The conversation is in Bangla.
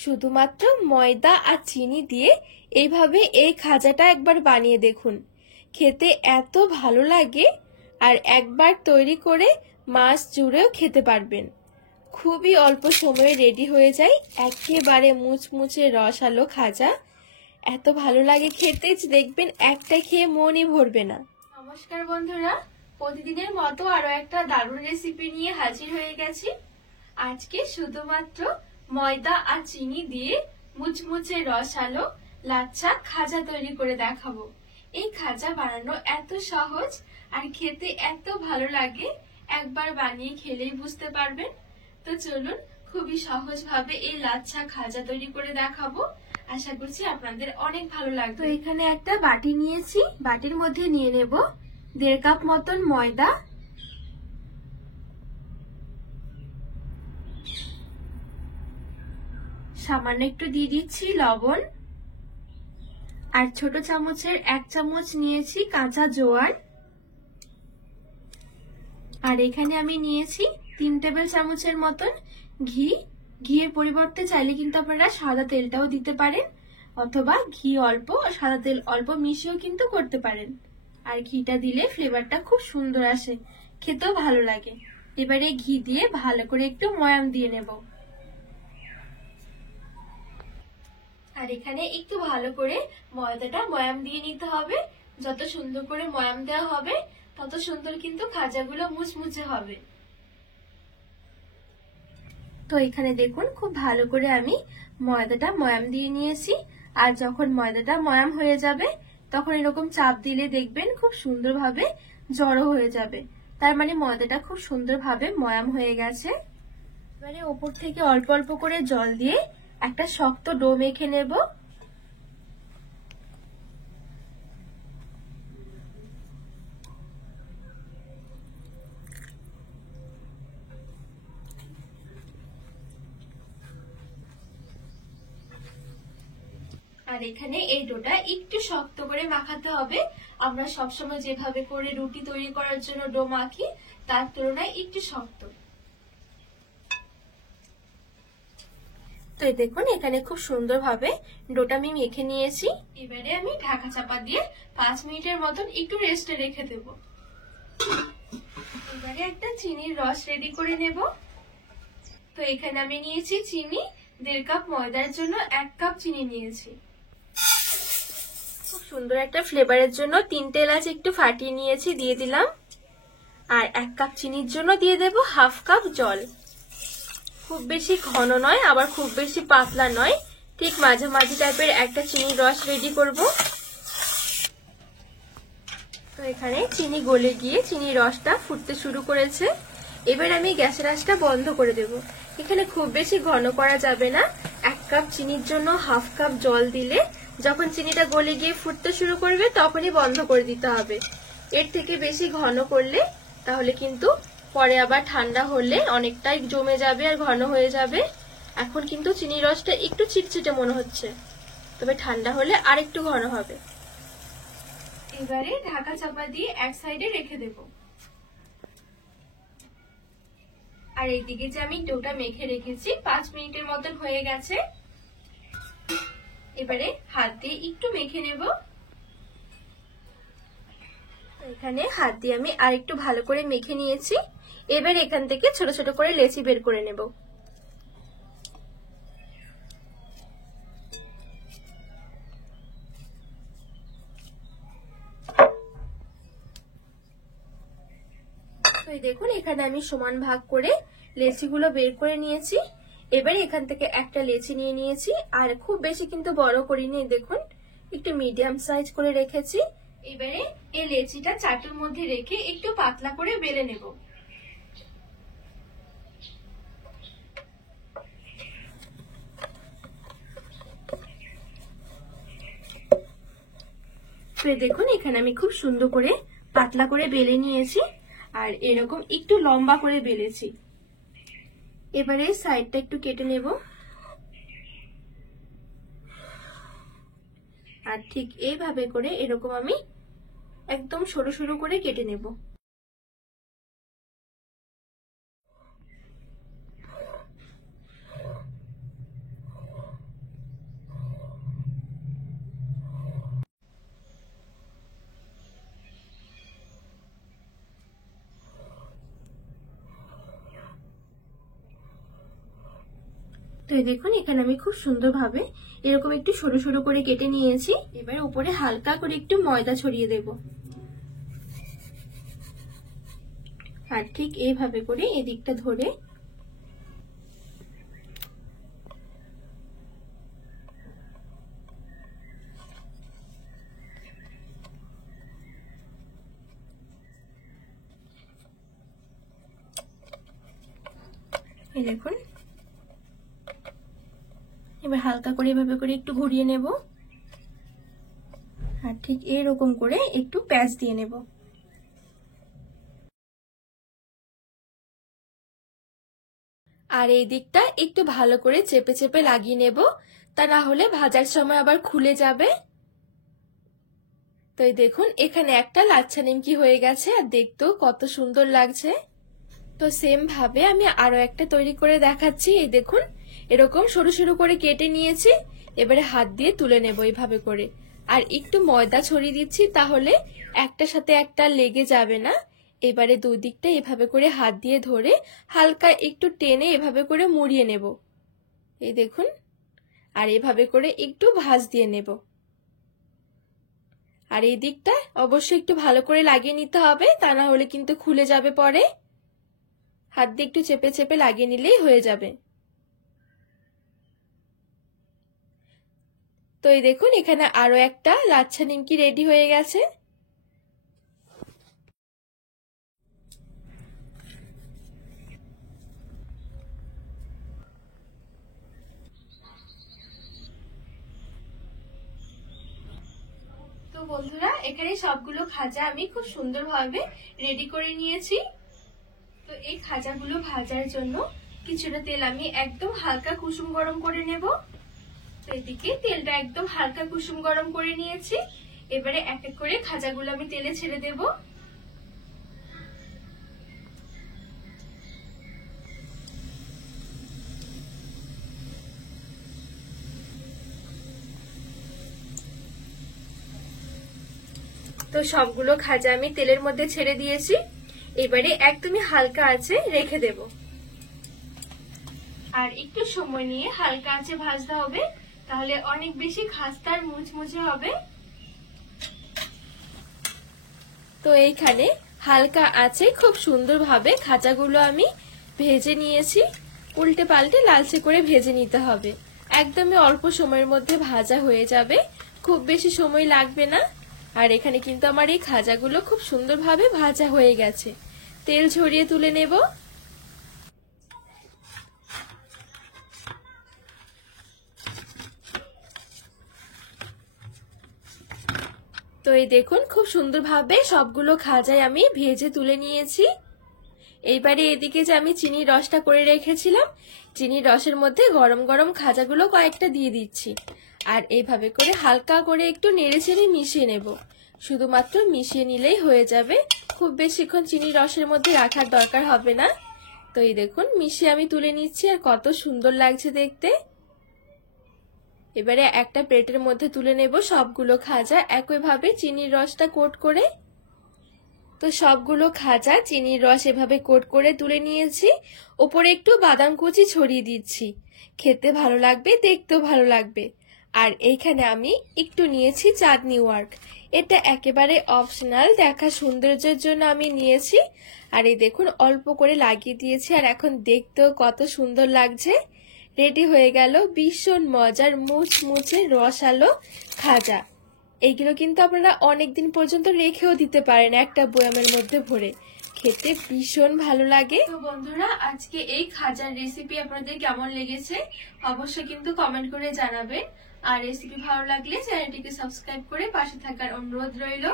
শুধুমাত্র ময়দা আর চিনি দিয়ে এইভাবে এই খাজাটা একবার বানিয়ে দেখুন। খেতে এত ভালো লাগে, আর একবার তৈরি করে মাস জুড়েও খেতে পারবেন। খুবই অল্প সময়ে রেডি হয়ে যায় একেবারে মুচমুচে রসালো খাজা। এত ভালো লাগে খেতে যে দেখবেন একটা খেয়ে মনই ভরবে না। নমস্কার বন্ধুরা, প্রতিদিনের মতো আরো একটা দারুণ রেসিপি নিয়ে হাজির হয়ে গেছি। আজকে শুধুমাত্র ময়দা আর চিনি দিয়ে মুচমুচে রসালো লাচ্ছা খাজা তৈরি করে দেখাবো। এই খাজা বানানো এত সহজ আর খেতে এত ভালো লাগে, একবার বানিয়ে খেলেই বুঝতে পারবেন। তো চলুন খুবই সহজভাবে এই লাচ্ছা খাজা তৈরি করে দেখাবো। আশা করছি আপনাদের অনেক ভালো লাগবে। তো এখানে একটা বাটি নিয়েছি, বাটির মধ্যে নিয়ে নেব 1.5 কাপ মতন ময়দা, সামান্য একটু দিয়ে দিচ্ছি লবণ, আর ছোট চামচের 1 চামচ নিয়েছি কাঁচা জোয়ান, আর এখানে আমি নিয়েছি 3 টেবিল চামচের মতন ঘি। ঘিয়ের পরিবর্তে চাইলে কিন্তু আপনারা সাদা তেলটাও দিতে পারেন, অথবা ঘি অল্প সাদা তেল অল্প মিশিয়েও কিন্তু করতে পারেন। আর ঘিটা দিলে ফ্লেভারটা খুব সুন্দর আসে, খেতেও ভালো লাগে। এবারে ঘি দিয়ে ভালো করে একটু ময়াম দিয়ে নেব। আর এখানে একটু ভালো করে ময়দাটা ময়াম দিয়ে নিতে হবে। যত সুন্দর করে ময়াম দেওয়া হবে তত সুন্দর কিন্তু খাজাগুলো মুচমুচে হবে। তো এখানে দেখুন খুব ভালো করে আমি ময়দাটা ময়াম দিয়ে নিয়েছি। আর যখন ময়দাটা ময়াম হয়ে যাবে তখন এরকম চাপ দিলে দেখবেন খুব সুন্দরভাবে জড়ো হয়ে যাবে, তার মানে ময়দাটা খুব সুন্দরভাবে ময়াম হয়ে গেছে। এবারে ওপর থেকে অল্প অল্প করে জল দিয়ে একটা শক্ত ডো মেখে নেব। আর এখানে এই ডোটা একটু শক্ত করে মাখাতে হবে। আমরা সবসময় যেভাবে করে রুটি তৈরি করার জন্য ডো মাখি তার তুলনায় একটু শক্ত। তো দেখুন এখানে খুব সুন্দরভাবে ডোটা আমি মেখে নিয়েছি। এবারে আমি ঢাকা চাপা দিয়ে 5 মিনিটের মতন একটু রেস্টে রেখে দেব। এবারে একটা চিনির রস রেডি করে নেব। তো এখানে আমি নিয়েছি চিনি, 1.5 কাপ ময়দার জন্য 1 কাপ চিনি নিয়েছি। খুব সুন্দর একটা ফ্লেভারের জন্য 3টে এলাচ একটু ফাটিয়ে নিয়েছি, দিয়ে দিলাম। আর 1 কাপ চিনির জন্য দিয়ে দেব 1/2 কাপ জল। খুব বেশি ঘন নয় আবার খুব বেশি পাতলা নয়, ঠিক মাঝামাঝি টাইপের একটা চিনির রস রেডি করব। তো এখানে চিনি গলে গিয়ে চিনির রসটা ফুটতে শুরু করেছে। এবার আমি গ্যাসের আঁচটা বন্ধ করে দেব। এখানে খুব বেশি ঘন করা যাবে না। 1 কাপ চিনির জন্য 1/2 কাপ জল দিলে যখন চিনিটা গলে গিয়ে ফুটতে শুরু করবে তখনই বন্ধ করে দিতে হবে। এর থেকে বেশি ঘন করলে তাহলে কিন্তু পরে আবার ঠান্ডা হলে অনেকটাই জমে যাবে আর ঘন হয়ে যাবে। এখন কিন্তু চিনির রসটা একটু চিটচিটে মনে হচ্ছে, তবে ঠান্ডা হলে আর একটু ঘন হবে। এবারে ঢাকা চাপা দিয়ে এক সাইডে রেখে দেব। আর এইদিকে যে আমি ডোটা মেখে রেখেছি 5 মিনিটের মতন হয়ে গেছে। এবারে হাত দিয়ে একটু মেখে নেব। এখানে হাত দিয়ে আমি আরেকটু ভালো করে মেখে নিয়েছি। এবার এখান থেকে ছোট ছোট করে লেচি বের করে নেব। দেখুন এখানে আমি সমান ভাগ করে লেচিগুলো বের করে নিয়েছি। এবারে এখান থেকে একটা লেচি নিয়ে নিয়েছি, আর খুব বেশি কিন্তু বড় করিনি, দেখুন একটু মিডিয়াম সাইজ করে রেখেছি। এবারে এই লেচিটা চাটুর মধ্যে রেখে একটু পাতলা করে বেলে নেব। দেখুন এখানে আমি খুব সুন্দর করে পাতলা করে বেলে নিয়েছি, আর এরকম একটু লম্বা করে বেলেছি। এবারে সাইডটা একটু কেটে নেব। আর ঠিক এইভাবে করে এরকম আমি একদম সরু সরু করে কেটে নেব। তো দেখুন এখানে আমি খুব সুন্দরভাবে এরকম একটু সরু সরু করে কেটে নিয়েছি। এবার উপরে হালকা করে একটু ময়দা ছড়িয়ে দেব, আর ঠিক এইভাবে করে এদিকটা ধরে এই দেখুন এবার হালকা করে এভাবে করে একটু ঘুরিয়ে নেব, আর ঠিক এরকম করে একটু প্যাঁচ দিয়ে নেব। আর এই দিকটা একটু ভালো করে চেপে চেপে লাগিয়ে নেব, তা না হলে ভাজার সময় আবার খুলে যাবে। তো এই দেখুন এখানে একটা লাচ্ছা নিমকি হয়ে গেছে, আর দেখতেও কত সুন্দর লাগছে। তো সেম ভাবে আমি আরো একটা তৈরি করে দেখাচ্ছি। এই দেখুন এরকম সরু সরু করে কেটে নিয়েছি, এবারে হাত দিয়ে তুলে নেব এইভাবে করে, আর একটু ময়দা ছড়িয়ে দিচ্ছি, তাহলে একটার সাথে একটা লেগে যাবে না। এবারে দুই দিকটা এভাবে করে হাত দিয়ে ধরে হালকা একটু টেনে এভাবে করে মুড়িয়ে নেব। এই দেখুন, আর এভাবে করে একটু ভাঁজ দিয়ে নেব। আর এই দিকটা অবশ্যই একটু ভালো করে লাগিয়ে নিতে হবে, তা না হলে কিন্তু খুলে যাবে পরে। হাত দিয়ে একটু চেপে চেপে লাগিয়ে নিলেই হয়ে যাবে। তো এই দেখুন এখানে আরো একটা লাচ্ছা নিমকি রেডি হয়ে গেছে। তো বন্ধুরা এখানে সবগুলো খাজা আমি খুব সুন্দরভাবে রেডি করে নিয়েছি। তো এই খাজাগুলো ভাজার জন্য কিছুটা তেল আমি একদম হালকা কুসুম গরম করে নেব। তো এদিকে তেলটা একদম হালকা কুসুম গরম করে নিয়েছি। এবারে এক এক করে খাজাগুলো আমি তেলে ছেড়ে দেব। তো সবগুলো খাজা আমি তেলের মধ্যে ছেড়ে দিয়েছি। এবারে একদমই হালকা আঁচে রেখে দেব, আর একটু সময় নিয়ে হালকা আঁচে ভাজতে হবে, তাহলে অনেক বেশি খাস্তা আর মুচমুচে হবে। তো এইখানে হালকা আঁচে খুব সুন্দরভাবে খাজাগুলো আমি ভেজে নিয়েছি। উল্টে পাল্টে লালচে করে ভেজে নিতে হবে, একদমই অল্প সময়ের মধ্যে ভাজা হয়ে যাবে, খুব বেশি সময় লাগবে না। আর এখানে কিন্তু আমার এই খাজাগুলো খুব সুন্দরভাবে ভাজা হয়ে গেছে। তেল ঝরিয়ে তুলে নেব। তো এই দেখুন খুব সুন্দরভাবে সবগুলো খাজাই আমি ভেজে তুলে নিয়েছি। এইবারে এদিকে যে আমি চিনির রসটা করে রেখেছিলাম, চিনির রসের মধ্যে গরম গরম খাজাগুলো কয়েকটা দিয়ে দিচ্ছি, আর এইভাবে করে হালকা করে একটু নেড়েচেড়ে মিশিয়ে নেব। শুধুমাত্র মিশিয়ে নিলেই হয়ে যাবে, খুব বেশিক্ষণ চিনির রসের মধ্যে রাখার দরকার হবে না। তো এই দেখুন মিশিয়ে আমি তুলে নিচ্ছি, আর কত সুন্দর লাগছে দেখতে। এবারে একটা প্লেটের মধ্যে তুলে নেব সবগুলো খাজা একইভাবে চিনির রসটা কোট করে। তো সবগুলো খাজা চিনির রস এভাবে কোট করে তুলে নিয়েছি। ওপরে একটু বাদাম কুচি ছড়িয়ে দিচ্ছি, খেতে ভালো লাগবে, দেখতেও ভালো লাগবে। আর এইখানে আমি একটু নিয়েছি চাঁদনি ওয়ার্ক, এটা একেবারে অপশনাল, দেখা সৌন্দর্যের জন্য আমি নিয়েছি। আর এই দেখুন অল্প করে লাগিয়ে দিয়েছি, আর এখন দেখতেও কত সুন্দর লাগছে। রেডি হয়ে গেল ভীষণ মজার মুচমুচে রসালো খাজা। এইগুলো কিন্তু আপনারা অনেকদিন পর্যন্ত রেখেও দিতে পারেন একটা বয়ামের মধ্যে ভরে, খেতে ভীষণ ভালো লাগে। তো বন্ধুরা আজকে এই খাজার রেসিপি আপনাদের কেমন লেগেছে অবশ্যই কিন্তু কমেন্ট করে জানাবেন। আর রেসিপি ভালো লাগলে চ্যানেলটিকে সাবস্ক্রাইব করে পাশে থাকার অনুরোধ রইল।